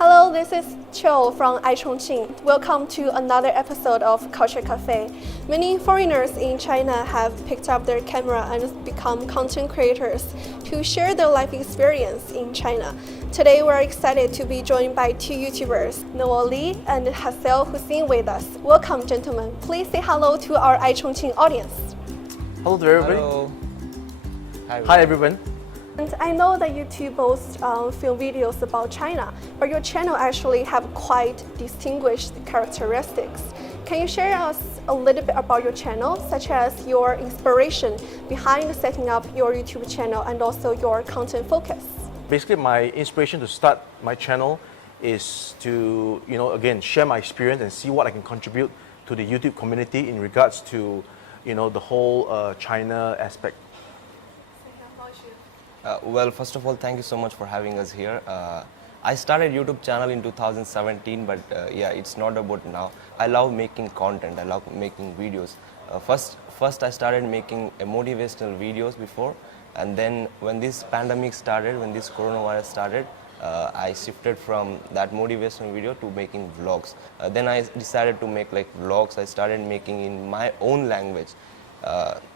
Hello, this is Cho from iChongqing. Welcome to another episode of Culture Cafe. Many foreigners in China have picked up their camera and become content creators to share their life experience in China. Today, we're excited to be joined by two YouTubers, Noah Lee and Saahil Hussain with us. Welcome, gentlemen. Please say hello to our iChongqing audience. Hello to everybody. Hello. Hi everyone. And I know that you two both film videos about China, but your channel actually have quite distinguished characteristics. Can you share us a little bit about your channel, such as your inspiration behind setting up your YouTube channel and also your content focus? Basically, my inspiration to start my channel is to, again, share my experience and see what I can contribute to the YouTube community in regards to, the whole China aspect. Well, first of all, thank you so much for having us here. I started YouTube channel in 2017, but yeah, it's not about now. I love making content. I love making videos. First, I started making motivational videos before, and then when this pandemic started, when this coronavirus started, I shifted from that motivational video to making vlogs. Then I decided to make like vlogs. I started making in my own language.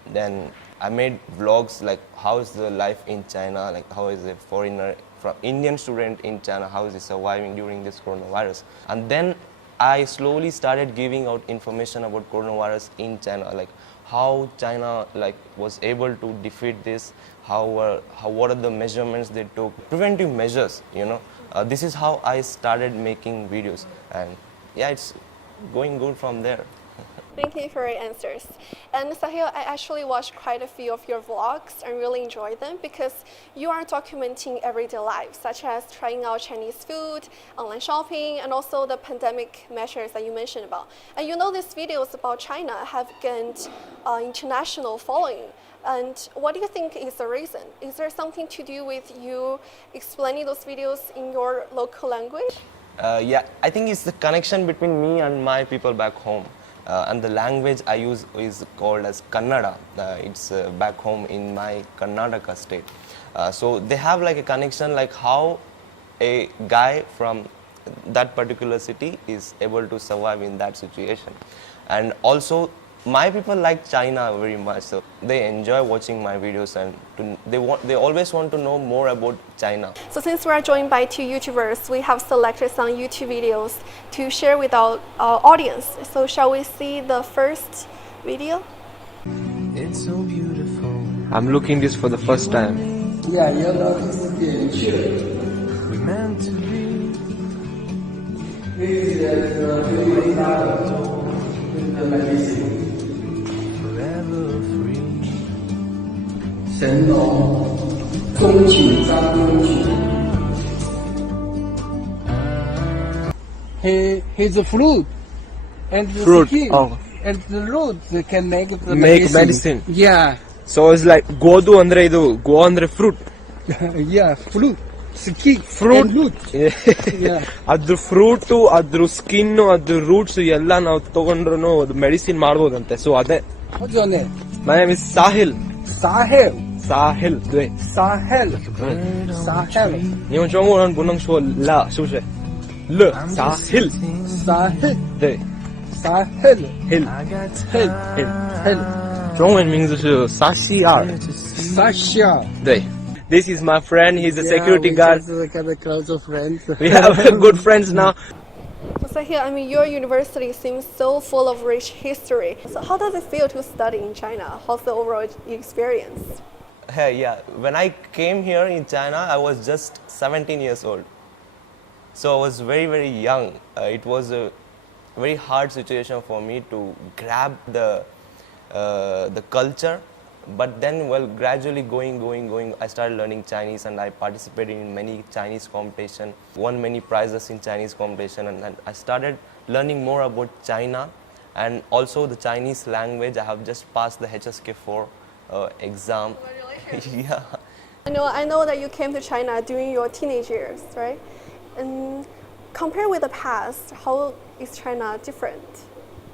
Then I made vlogs like how is the life in China, like how is a foreigner, from Indian student in China, how is he surviving during this coronavirus. And then I slowly started giving out information about coronavirus in China, like how China was able to defeat this, what are the measurements they took, preventive measures, This is how I started making videos, and yeah, it's going good from there. Thank you for your answers. And Saahil, I actually watched quite a few of your vlogs and really enjoyed them because you are documenting everyday life, such as trying out Chinese food, online shopping, and also the pandemic measures that you mentioned about. And these videos about China have gained international following. And what do you think is the reason? Is there something to do with you explaining those videos in your local language? Yeah, I think it's the connection between me and my people back home. And the language I use is called as Kannada. It's back home in my Kannadiga state. So they have like a connection, like how a guy from that particular city is able to survive in that situation. And also my people like China very much, so they enjoy watching my videos, and they always want to know more about China. So since we are joined by two YouTubers, we have selected some YouTube videos to share with our audience. So shall we see the first video? It's so beautiful. I'm looking this for the first time. Yeah, we meant to be. Forever free. 神农恭请张公举。His fruit and the Fruit, skin oh. and the roots can make the Make medicine. Yeah, So it's like godu andre idu, go andre fruit. yeah, fruit, skin, Fruit. and root. Yeah. ಅದ್ರ fruit ಅದ್ರ skin ಅದ್ರ roots ಎಲ್ಲ ನಾವು ತಗೊಂಡ್ರು medicine ಮಾಡ್ಬೋದಂತೆ so ಅದೇ What's your name? My name is Sahil Saahil. Sahil ದ್ವೆ Saahil. Saahil. 你用中国人不能说了是不是了 Sahil Saahil. 对 Saahil. hill Hill. Hill. 中文名字是沙希尔 Sasha. 对 This is my friend, he's a security guard. We just kind of close friends. We have good friends now. So Saahil, your university seems so full of rich history. So how does it feel to study in China? How's the overall experience? Hey, yeah, when I came here in China, I was just 17 years old. So I was very, very young. It was a very hard situation for me to grab the culture. But then, well, gradually going, I started learning Chinese, and I participated in many Chinese competition, won many prizes in Chinese competition, and I started learning more about China and also the Chinese language. I have just passed the HSK4 exam. Congratulations. Yeah. I know that you came to China during your teenage years, right? And compared with the past, how is China different?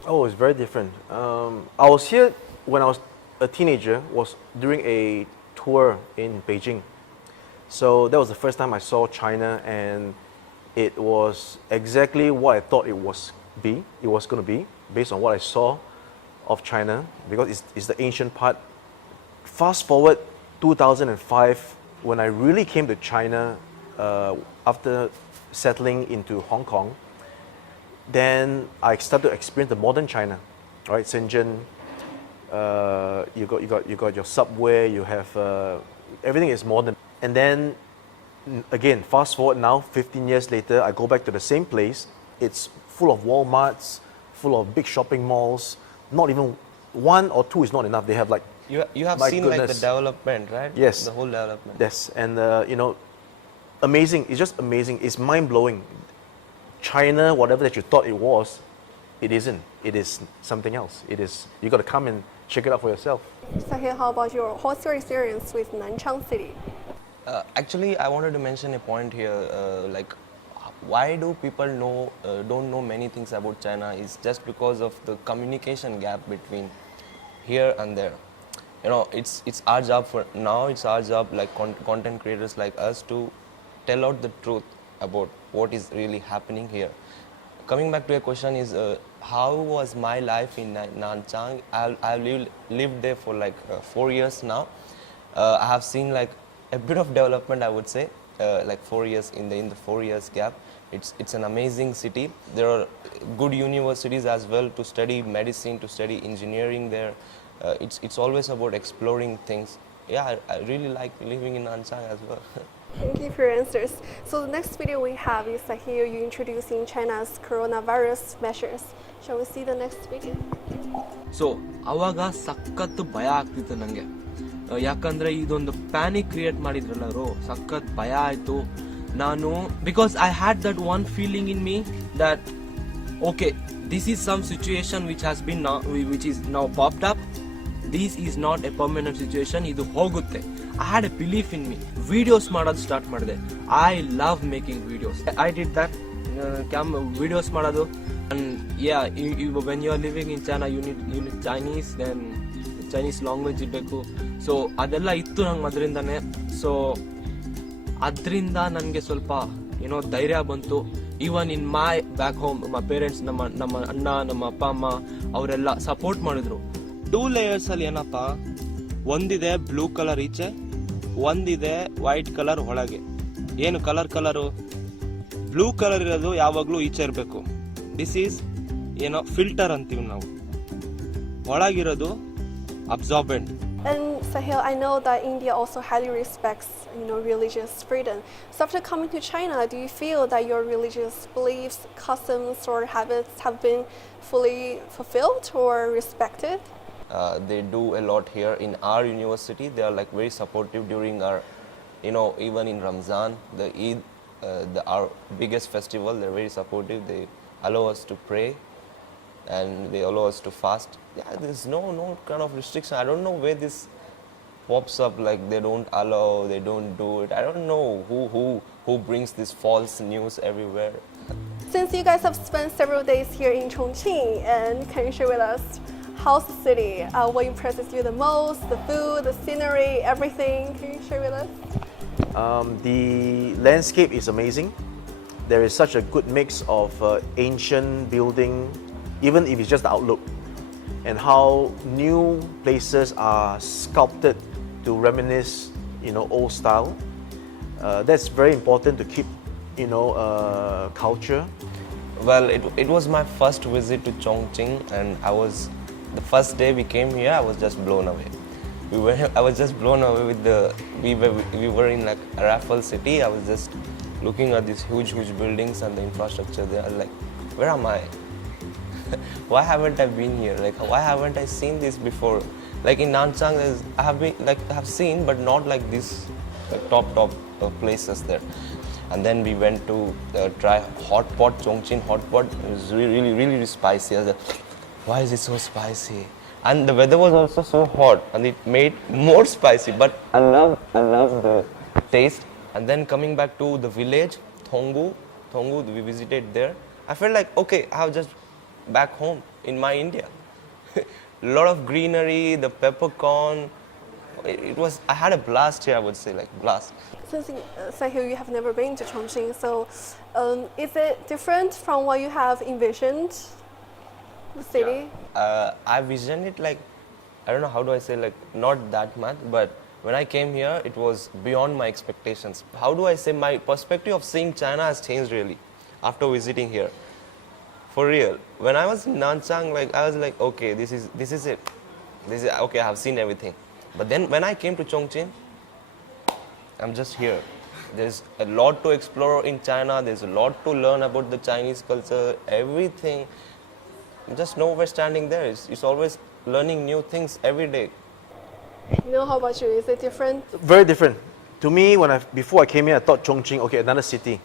Oh, it's very different. I was here when I was a teenager, was during a tour in Beijing. So that was the first time I saw China, and it was exactly what I thought it was going to be, based on what I saw of China, because it's the ancient part. Fast forward 2005, when I really came to China after settling into Hong Kong, then I started to experience the modern China, right? Shenzhen, you got your subway, you have everything is modern. And then again, fast forward now, 15 years later, I go back to the same place. It's full of Walmarts, full of big shopping malls. Not even one or two is not enough. They have like, You have my seen like the goodness. development, right? Yes. The whole development. Yes, and amazing. It's just amazing. It's mind blowing. China, whatever that you thought it was, it isn't. It is something else. It is. You got to come and check it out for yourself. Sahil, what's your experience with Nanchang City? Actually, I wanted to mention a point here. Like, why do people don't know many things about China? Is just because of the communication gap between here and there. You know, it's our job for now. It's our job, like content creators like us, to tell out the truth about what is really happening here. Coming back to your question is, how was my life in Nanchang? I've lived there for like 4 years now. I have seen like a bit of development, I would say, like 4 years in the 4 years gap. It's an amazing city. There are good universities as well to study medicine, to study engineering there. It's always about exploring things. Yeah, I really like living in Nanchang as well. Thank you for your answers. So the next video we have is Sahil, you introducing China's coronavirus measures. Shall we see the next video? So ಅವಾಗ ಸಖತ್ ಭಯ ಆಗ್ತಿತ್ತು ನನಗೆ, ಯಾಕಂದ್ರೆ ಇದೊಂದು panic create ಮಾಡಿದ್ರಲ್ಲರು, ಸಖತ್ ಭಯ ಆಯ್ತು. ನಾನು because I had that one feeling in me that okay, this is some situation which is now popped up. This is not a permanent situation, ಇದು ಹೋಗುತ್ತೆ. I had a belief in me. Videos ಮಾಡೋದು start ಮಾಡಿದೆ. I love making videos. I did that, videos ಮಾಡೋದು. And yeah, when you are living in China, you need Chinese, then Chinese language ಇರಬೇಕು. So ಅದೆಲ್ಲ ಇತ್ತು ನಂಗೆ ಅದರಿಂದಾನೆ. So ಅದರಿಂದ ನನಗೆ ಸ್ವಲ್ಪ ಏನೋ ಧೈರ್ಯ ಬಂತು. Even in my back home, my parents, ನಮ್ಮ ಅಣ್ಣ, ನಮ್ಮ ಅಪ್ಪ ಅಮ್ಮ ಅವರೆಲ್ಲ ಸಪೋರ್ಟ್ ಮಾಡಿದ್ರು. 2 ಲೇಯರ್ಸ್ ಅಲ್ಲಿ ಏನಪ್ಪ, ಒಂದಿದೆ ಬ್ಲೂ ಕಲರ್ ಈಚೆ, ಒಂದಿದೆ ವೈಟ್ ಕಲರ್ ಒಳಗೆ. ಏನು ಕಲರು? ಬ್ಲೂ ಕಲರ್ ಇರೋದು ಯಾವಾಗಲೂ ಈಚೆ ಇರಬೇಕು. ದಿಸ್ ಈಸ್ ಏನೋ ಫಿಲ್ಟರ್ ಅಂತೀವಿ ನಾವು. ಒಳಗಿರೋದು absorbent. And Sahil, I know that India also highly respects, religious freedom. So after coming to China, do you feel that your religious beliefs, customs, or habits have been fully fulfilled or respected? They do a lot here in our university. They are like very supportive during our, even in Ramzan, the Eid, our biggest festival. They're very supportive. They allow us to pray and they allow us to fast. Yeah, there's no kind of restriction. I don't know where this pops up, like they don't allow, they don't do it. I don't know who brings this false news everywhere. Since you guys have spent several days here in Chongqing, and can you share with us how's the city? What impresses you the most? The food, the scenery, everything. Can you share with us? The landscape is amazing. There is such a good mix of ancient building, even if it's just the outlook, and how new places are sculpted to reminisce, old style. That's very important to keep, culture. Well, it was my first visit to Chongqing, and the first day we came here, I was just blown away. I was just blown away with we were in like a raffle city. I was just looking at these huge buildings and the infrastructure there. I was like, where am I? Why haven't I been here? Like, why haven't I seen this before? Like in Nanchang, I have seen, but not like this, like top places there. And then we went to try hot pot, Chongqing hot pot. It was really spicy. I was like, why is it so spicy? And the weather was also so hot, and it made more spicy. But I love the taste. And then coming back to the village, Thonggu, we visited there. I felt like, okay, I have just back home in my India. A lot of greenery, the peppercorn, I had a blast here, I would say, like blast. Since Saahil, you have never been to Chongqing, so is it different from what you have envisioned? The city? I visioned it like, I don't know how do I say, like not that much, but when I came here, it was beyond my expectations. How do I say, my perspective of seeing China has changed really after visiting here. For real. When I was in Nanchang, like I was like, okay, this is it. This is okay. I have seen everything. But then when I came to Chongqing, I'm just here. There's a lot to explore in China. There's a lot to learn about the Chinese culture. Everything. Just nowhere standing there. It's always learning new things every day. How about you? Is it different? Very different. To me, before I came here, I thought Chongqing, okay, another city.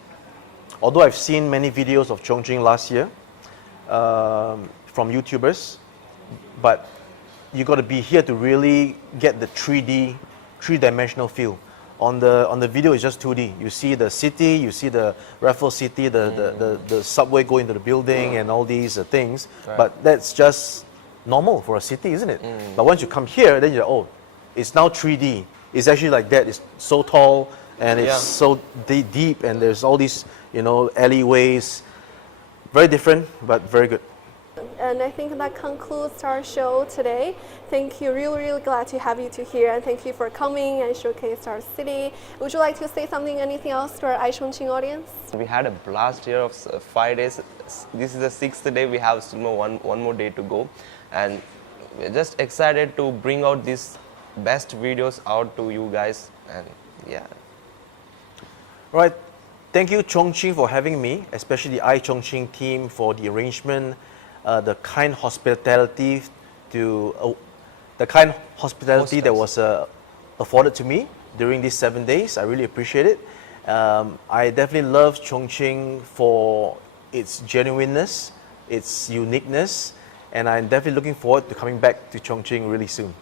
Although I've seen many videos of Chongqing last year from YouTubers, but you got to be here to really get the 3D, three-dimensional feel. On the video, it's just 2D. You see the city, you see the Raffles City, the subway going to the building and all these things. Right. But that's just normal for a city, isn't it? But once you come here, then you're, oh, it's now 3D. It's actually like that. It's so tall and it's so deep, and there's all these, alleyways. Very different, but very good. And I think that concludes our show today. Thank you. Really glad to have you two here, and thank you for coming and showcase our city. Would you like to say something, anything else to our iChongqing audience? We had a blast here of 5 days. This is the 6th day. We have still one more day to go, and we're just excited to bring out these best videos out to you guys. And yeah. All right. Thank you, Chongqing, for having me, especially the iChongqing team for the arrangement, the kind hospitality that was afforded to me during these 7 days. I really appreciate it. I definitely love Chongqing for its genuineness, its uniqueness, and I'm definitely looking forward to coming back to Chongqing really soon.